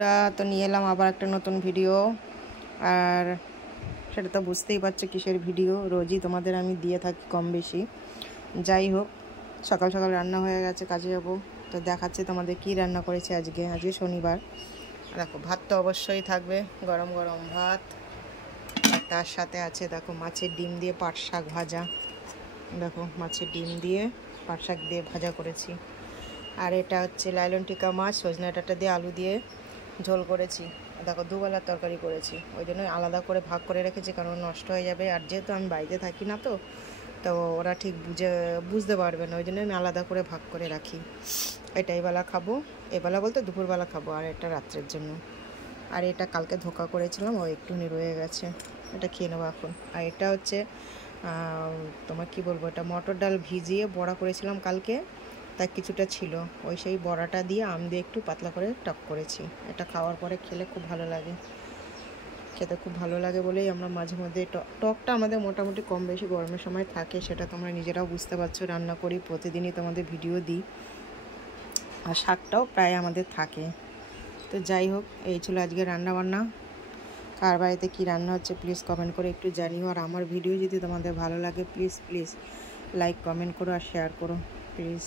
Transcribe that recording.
তো নিয়ে এলাম আবার একটা নতুন ভিডিও। আর সেটা তো বুঝতেই পারছো কিসের ভিডিও, রোজই তোমাদের আমি দিয়ে থাকি কম বেশি। যাই হোক, সকাল সকাল রান্না হয়ে গেছে, কাজে যাবো। তো দেখাচ্ছি তোমাদের কি রান্না করেছি আজকে শনিবার। দেখো, ভাত তো অবশ্যই থাকবে, গরম গরম ভাত। আর তার সাথে আছে দেখো মাছের ডিম দিয়ে পাট শাক ভাজা। দেখো, মাছের ডিম দিয়ে পাট শাক দিয়ে ভাজা করেছি। আর এটা হচ্ছে লাইলন টিকা মাছ, সজনে ডাঁটা দিয়ে আলু দিয়ে ঝোল করেছি। দেখো, দুবেলার তরকারি করেছি, ওই জন্য আলাদা করে ভাগ করে রেখেছি, কারণ নষ্ট হয়ে যাবে। আর যেহেতু আমি বাড়িতে থাকি না, তো ওরা ঠিক বুঝতে পারবে না, ওই জন্য আমি আলাদা করে ভাগ করে রাখি। এটা এবেলা খাবো, এবেলা বলতে দুপুরবেলা খাবো, আর এটা রাত্রের জন্য। আর এটা কালকে ধোকা করেছিলাম, ও একটুখানি রয়ে গেছে, এটা খেয়ে নেবো এখন। আর এটা হচ্ছে তোমার কি বলবো, এটা মটর ডাল ভিজিয়ে বড়া করেছিলাম কালকে, তার কিছুটা ছিল, ওই সেই বড়াটা দিয়ে আম দিয়ে একটু পাতলা করে টক করেছি। এটা খাওয়ার পরে খেলে খুব ভালো লাগে, খেতে খুব ভালো লাগে বলেই আমরা মাঝে মধ্যে টকটা আমাদের মোটামুটি কম বেশি গরমের সময় থাকে, সেটা তোমরা নিজেরাও বুঝতে পারছো। রান্না করি প্রতিদিনই, তোমাদের ভিডিও দিই, আর শাকটাও প্রায় আমাদের থাকে। তো যাই হোক, এই ছিল আজকে রান্নাবান্না। কার বাড়িতে কী রান্না হচ্ছে প্লিজ কমেন্ট করে একটু জানিও। আর আমার ভিডিও যদি তোমাদের ভালো লাগে প্লিজ লাইক কমেন্ট করো আর শেয়ার করো প্লিজ।